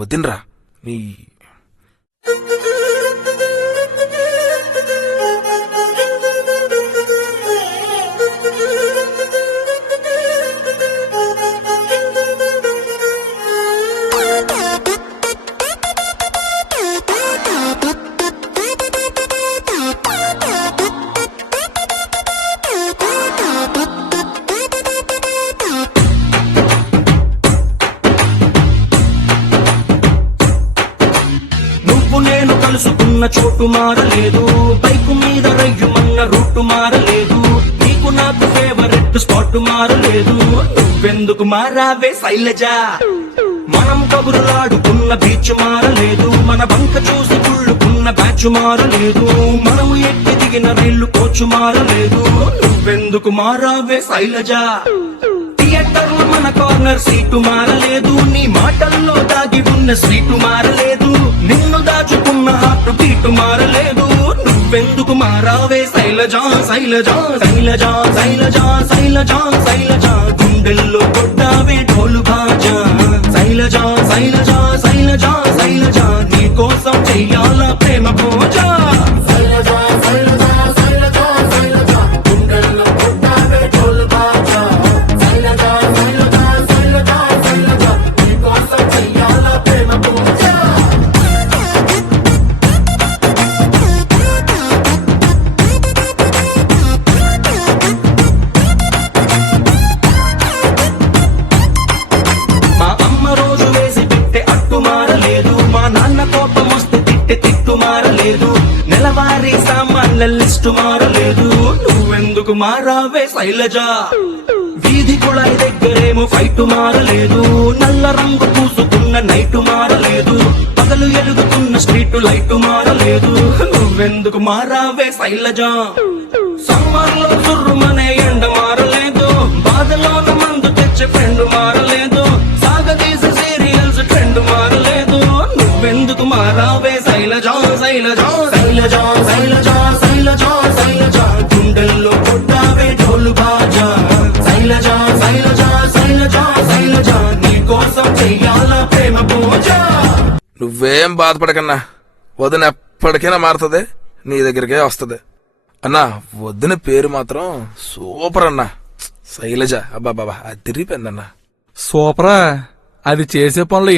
వదినరా నీ నేను కలుసుకున్న చోటు మారలేదు, బైకు మీద రయ్యుమన్న రూటు మారలేదు, నీకు నాకు ఫేవరెట్ స్పాట్ మారలేదు. నువ్వెందుకు మారావే శైలజా? మనం కబురులాడుకున్న బీచ్ మారలేదు, మన బంక చూసి కుళ్ళుకున్న బ్యాచ్ మారలేదు, మనం ఎక్కి దిగిన రైలు కోచు మారలేదు. నువ్వెందుకు మారావే శైలజా? థియేటర్ లో మన కార్నర్ సీటు మారలేదు, నీ మాటల్లో దాగి ఉన్న స్వీటు మారలేదు, నిన్ను దాచుకున్న హార్ట్ బీటు మారలేదు. నువ్వెందుకు మారావే శైలజా? శైలజా శైలజా శైలజా శైలజా శైలజా గుండెల్లో కొట్టావే ఢోలు బాజా. శైలజా శైలజా శైలజా శైలజా నీ కోసం చెయ్యాల ప్రేమ పూజ. శైలజా శైలజా శైలజా శైలజా గుండెల్లో కొట్టావే ఢోలు బాజా. శైలజా శైలజా శైలజా శైలజా నీ కోసం చెయ్యాల ప్రేమ పూజ. మా అమ్మ రోజు వేసి పెట్టే అట్టు మారలేదు, మా నాన్న కోపం వస్తే తిట్టే తిట్టు మారలేదు, నెలవారీ సామాన్ల లిస్టు మారలేదు. నువ్వెందుకు మారావే శైలజా? వీధి కుళాయి దగ్గరేమో ఫైట్ మారలేదు, నల్ల రంగు పూసుకున్న నైటు మారలేదు, పగలు ఎలుగుతున్న స్ట్రీట్ లైట్ మారలేదు. నువ్వెందుకు మారావే శైలజా? సమ్మర్ లో సుర్రుమనే ఎండ మారలేదు, బాధలోన మందు తెచ్చే ఫ్రెండ్ మారలేదు, సాగదీసే సీరియల్స్ ట్రెండ్ మారలేదు. నువ్వెందుకు మారావే శైలజా? శైలజా శైలజా శైలజా శైలజా శైలజా గుండెల్లో కొట్టావే ఢోలు బాజా. శైలజా శైలజా శైలజా శైలజా నీ కోసం చెయ్యాల ప్రేమ పూజ. నువ్వేం బాధపడకన్నా, వదిన ఎప్పటికైనా మారుతుంది, నీ దగ్గరికే వస్తుంది అన్నా. వదిన పేరు మాత్రం సూపర్ అన్నా, శైలజ. అబ్బా బాబా అది తిరిగిపోయిందన్నా. సూపరా? అది చేసే పనులు